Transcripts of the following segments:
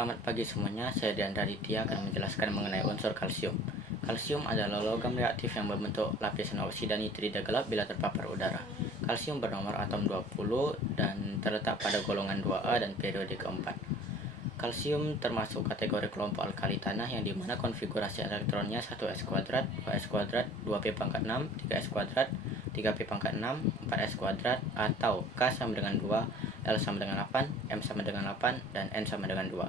Selamat pagi semuanya, saya Dian Raditya akan menjelaskan mengenai unsur kalsium. Kalsium adalah logam reaktif yang berbentuk lapisan oksida nitrida gelap bila terpapar udara. Kalsium bernomor atom 20 dan terletak pada golongan 2A dan periode keempat. Kalsium termasuk kategori kelompok alkali tanah yang dimana konfigurasi elektronnya 1s kuadrat, 2s kuadrat, 2p pangkat 6, 3s kuadrat, 3p pangkat 6, 4s kuadrat, atau K sama dengan 2, L sama dengan 8, M sama dengan 8, dan N sama dengan 2.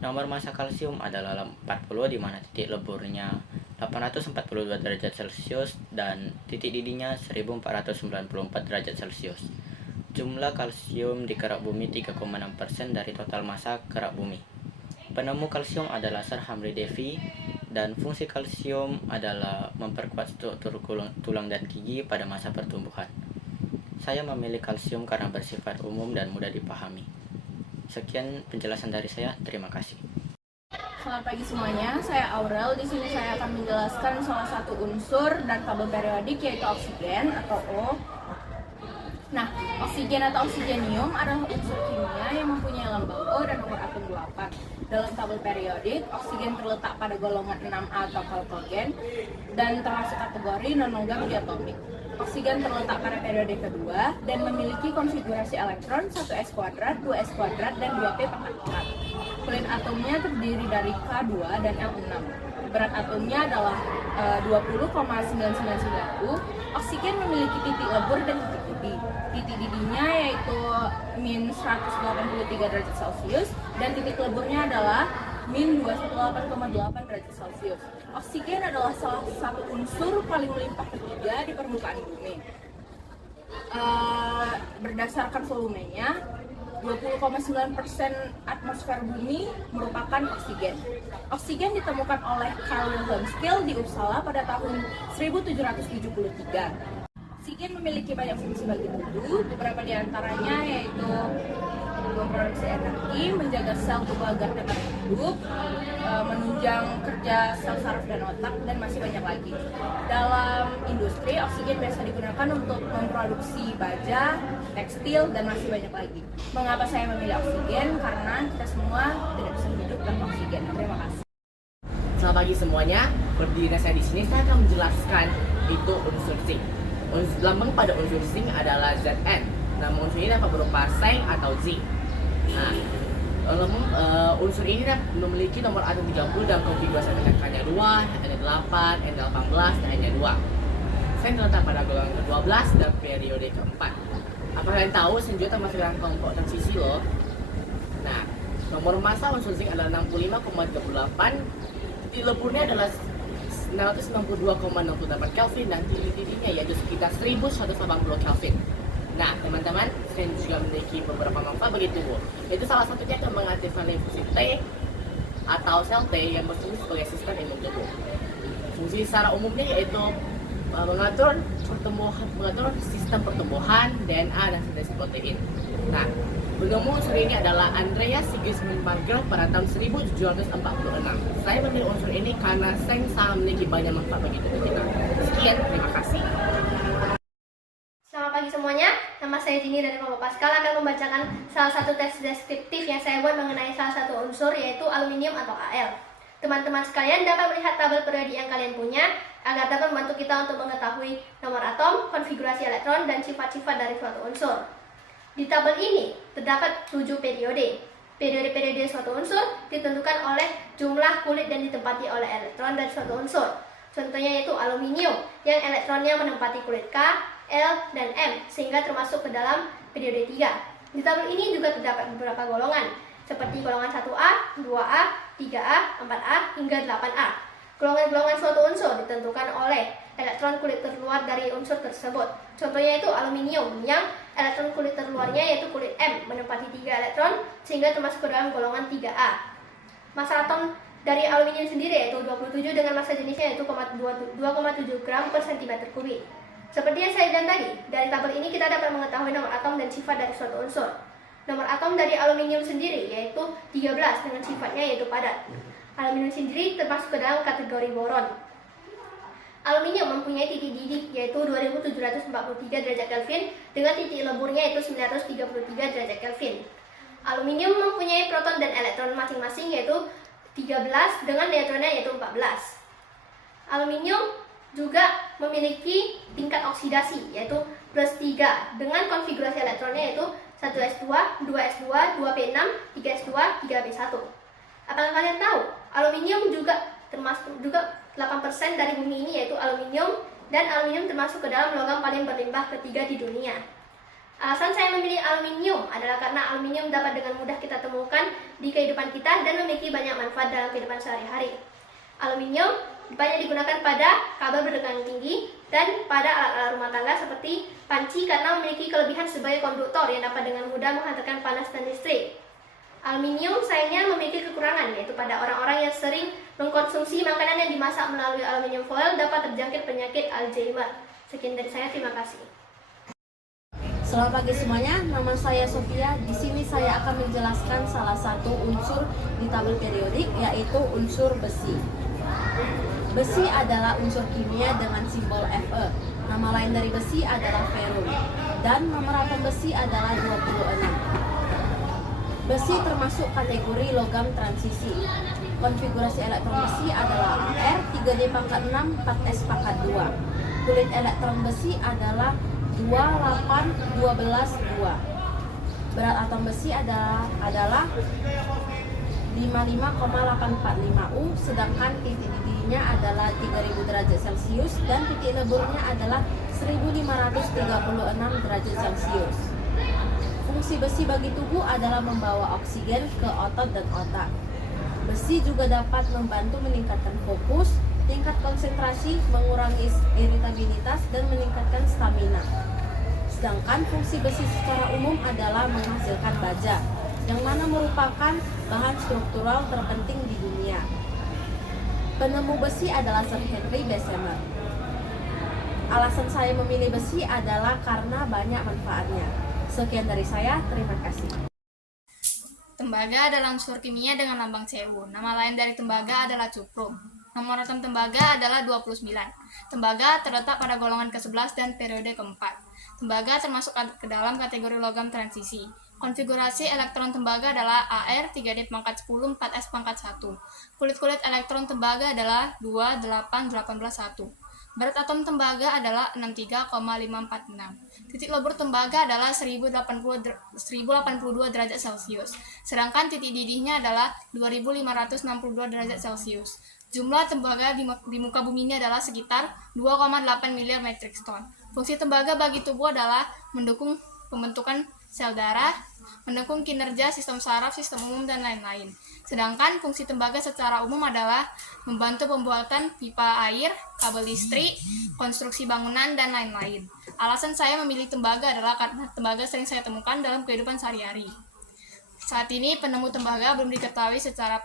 Nomor massa kalsium adalah 40 di mana titik leburnya 842 derajat Celcius dan titik didihnya 1494 derajat Celcius. Jumlah kalsium di kerak bumi 3,6% dari total massa kerak bumi. Penemu kalsium adalah Sir Humphry Davy dan fungsi kalsium adalah memperkuat struktur tulang dan gigi pada masa pertumbuhan. Saya memilih kalsium karena bersifat umum dan mudah dipahami. Sekian penjelasan dari saya. Terima kasih. Selamat pagi semuanya, saya Aurel. Di sini saya akan menjelaskan salah satu unsur dan tabel periodik yaitu oksigen atau O. Nah, oksigen atau oksigenium adalah unsur kimia yang mempunyai lambang O dan nomor atom 8. Dalam tabel periodik, oksigen terletak pada golongan 6A atau kalkogen dan termasuk kategori non-logam diatomik. Oksigen terletak pada periode kedua dan memiliki konfigurasi elektron 1s kuadrat, 2s kuadrat, dan 2p pangkat 4. Kulit atomnya terdiri dari K2 dan L6. Berat atomnya adalah 20,999U. Oksigen memiliki titik lebur dan titik didih. Titik didihnya yaitu min 183 derajat Celcius dan titik leburnya adalah min 218,8 derajat Celcius. Oksigen adalah salah satu unsur paling melimpah ketiga di permukaan bumi. Berdasarkan volumenya, 20,9% atmosfer bumi merupakan oksigen. Oksigen ditemukan oleh Carl Wilhelm Steele di Uppsala pada tahun 1773. Oksigen memiliki banyak fungsi bagi tubuh, beberapa di antaranya yaitu memproduksi energi, menjaga sel tubuh agar tetap hidup, menunjang kerja sel saraf dan otak, dan masih banyak lagi. Dalam industri, oksigen biasa digunakan untuk memproduksi baja, tekstil, dan masih banyak lagi. Mengapa saya memilih oksigen? Karena kita semua tidak bisa hidup tanpa oksigen. Terima kasih. Selamat pagi semuanya. Berdiri saya di sini, saya akan menjelaskan itu unsur zinc. Lambang pada unsur zinc adalah Zn. Nama unsur ini dapat berupa seng atau zinc. Nah, unsur ini memiliki nomor atom 30 dan konfigurasi N-nya 2, N-nya 8, N-nya 18, dan N-nya 2. Seng terletak pada golongan ke-12 dan periode keempat. Apa kalian tahu senjata masuk dalam kelompok transisi loh? Nah, nomor massa unsur zinc adalah 65,38, titik leburnya adalah 962,68 Kelvin dan titik didihnya yaitu sekitar 1180 Kelvin. Nah, teman-teman, zinc juga memiliki beberapa manfaat bagi tubuh. Itu salah satunya yang mengaktifkan limfosit T atau sel T yang berfungsi sebagai sistem imun tubuh. Fungsi secara umumnya yaitu mengatur sistem pertumbuhan, DNA, dan sintesis protein. Nah, penemu unsur ini adalah Andreas Sigismund Barger pada tahun 1746. Saya memilih unsur ini karena seng sangat memiliki banyak manfaat bagi tubuh kita. Sekian, terima kasih. Selamat pagi semuanya, nama saya Jini dari Mama Pascal akan membacakan salah satu teks deskriptif yang saya buat mengenai salah satu unsur yaitu aluminium atau Al. Teman-teman sekalian dapat melihat tabel periodik yang kalian punya agar dapat membantu kita untuk mengetahui nomor atom, konfigurasi elektron, dan sifat-sifat dari suatu unsur. Di tabel ini terdapat 7 periode. Periode-periode suatu unsur ditentukan oleh jumlah kulit dan ditempati oleh elektron dari suatu unsur. Contohnya yaitu aluminium yang elektronnya menempati kulit K, L, dan M sehingga termasuk ke dalam periode 3. Di tabel ini juga terdapat beberapa golongan seperti golongan 1A, 2A, 3A, 4A, hingga 8A. Golongan-golongan suatu unsur ditentukan oleh elektron kulit terluar dari unsur tersebut. Contohnya itu aluminium yang elektron kulit terluarnya yaitu kulit M menempati 3 elektron sehingga termasuk ke dalam golongan 3A. Massa atom dari aluminium sendiri yaitu 27 dengan massa jenisnya yaitu 2,7 gram per cm kubik. Seperti yang saya bilang tadi, dari tabel ini kita dapat mengetahui nomor atom dan sifat dari suatu unsur. Nomor atom dari aluminium sendiri yaitu 13 dengan sifatnya yaitu padat. Aluminium sendiri termasuk ke dalam kategori boron. Aluminium mempunyai titik didih yaitu 2743 derajat Kelvin dengan titik leburnya yaitu 933 derajat Kelvin. Aluminium mempunyai proton dan elektron masing-masing yaitu 13 dengan neutronnya yaitu 14. Aluminium juga memiliki tingkat oksidasi yaitu +3 dengan konfigurasi elektronnya yaitu 1s2, 2s2, 2p6, 3s2, 3p1. Apakah kalian tahu aluminium juga termasuk 8% dari bumi ini yaitu aluminium, dan aluminium termasuk ke dalam logam paling berlimpah ketiga di dunia. Alasan saya memilih aluminium adalah karena aluminium dapat dengan mudah kita temukan di kehidupan kita dan memiliki banyak manfaat dalam kehidupan sehari-hari. Aluminium banyak digunakan pada kabel bertegangan tinggi dan pada alat-alat rumah tangga seperti panci karena memiliki kelebihan sebagai konduktor yang dapat dengan mudah menghantarkan panas dan listrik. Aluminium sayangnya memiliki kekurangan, yaitu pada orang-orang yang sering mengkonsumsi makanan yang dimasak melalui aluminium foil dapat terjangkit penyakit Alzheimer. Sekian dari saya, terima kasih. Selamat pagi semuanya, nama saya Sofia. Di sini saya akan menjelaskan salah satu unsur di tabel periodik, yaitu unsur besi. Besi adalah unsur kimia dengan simbol Fe. Nama lain dari besi adalah ferrum, dan nomor atom besi adalah 26. Besi termasuk kategori logam transisi. Konfigurasi elektron besi adalah Ar, 3D pangkat 6, 4s pangkat 2. Kulit elektron besi adalah 28, 12, 2. Berat atom besi adalah 55,845 U, sedangkan titik didihnya adalah 3000 derajat Celcius dan titik leburnya adalah 1536 derajat Celcius. Fungsi besi bagi tubuh adalah membawa oksigen ke otot dan otak. Besi juga dapat membantu meningkatkan fokus, tingkat konsentrasi, mengurangi iritabilitas, dan meningkatkan stamina. Sedangkan fungsi besi secara umum adalah menghasilkan baja, yang mana merupakan bahan struktural terpenting di dunia. Penemu besi adalah Sir Henry Bessemer. Alasan saya memilih besi adalah karena banyak manfaatnya. Sekian dari saya, terima kasih. Tembaga adalah unsur kimia dengan lambang Cu. Nama lain dari tembaga adalah cuprum. Nomor atom tembaga adalah 29. Tembaga terletak pada golongan ke-11 dan periode ke-4. Tembaga termasuk ke dalam kategori logam transisi. Konfigurasi elektron tembaga adalah Ar, 3D pangkat 10, 4s pangkat 1. Kulit-kulit elektron tembaga adalah 2, 8, 18, 1. Berat atom tembaga adalah 63,546. Titik lebur tembaga adalah 1082 derajat Celcius. Sedangkan titik didihnya adalah 2562 derajat Celcius. Jumlah tembaga di muka bumi ini adalah sekitar 2,8 miliar metric ton. Fungsi tembaga bagi tubuh adalah mendukung pembentukan sel darah, mendukung kinerja sistem saraf, sistem umum, dan lain-lain. Sedangkan fungsi tembaga secara umum adalah membantu pembuatan pipa air, kabel listrik, konstruksi bangunan, dan lain-lain. Alasan saya memilih tembaga adalah karena tembaga sering saya temukan dalam kehidupan sehari-hari. Saat ini penemu tembaga belum diketahui secara